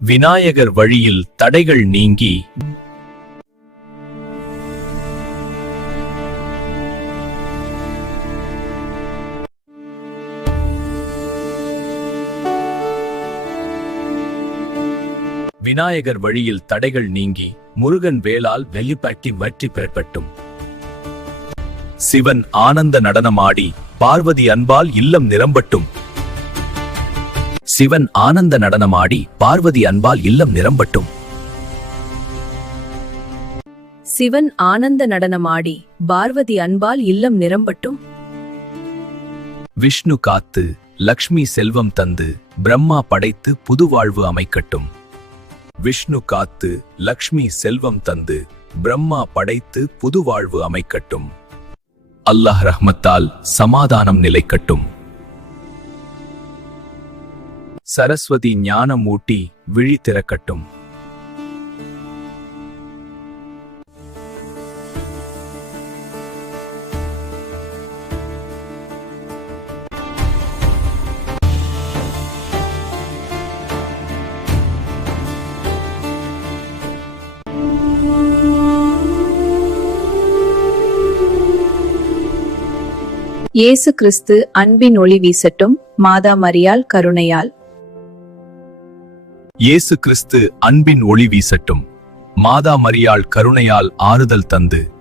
விநாயகர் வழியில் தடைகள் நீங்கி விநாயகர் வழியில் தடைகள் நீங்கி முருகன் வேளால் வெளிப்பாட்டி வெற்றி பெறப்பட்டும். சிவன் ஆனந்த நடனமாடி பார்வதி அன்பால் இல்லம் நிரம்பட்டும். சிவன் ஆனந்த நடனமாடி பார்வதி அன்பால் இல்லம் நிரம்பட்டும். சிவன் ஆனந்த நடனமாடி பார்வதி அன்பால் இல்லம் நிரம்பட்டும். விஷ்ணு காத்து லக்ஷ்மி செல்வம் தந்து பிரம்மா படைத்து புது வாழ்வு அமைக்கட்டும். விஷ்ணு காத்து லக்ஷ்மி செல்வம் தந்து பிரம்மா படைத்து புது வாழ்வு அமைக்கட்டும். அல்லாஹ் ரஹ்மத்தால் சமாதானம் நிலைக்கட்டும். சரஸ்வதி ஞானமூட்டி விழி திறக்கட்டும். இயேசு கிறிஸ்து அன்பின் ஒளி வீசட்டும். மாதா மரியால் கருணையால். இயேசு கிறிஸ்து அன்பின் ஒளி வீசட்டும். மாதா மரியாள் கருணையால் ஆறுதல் தந்து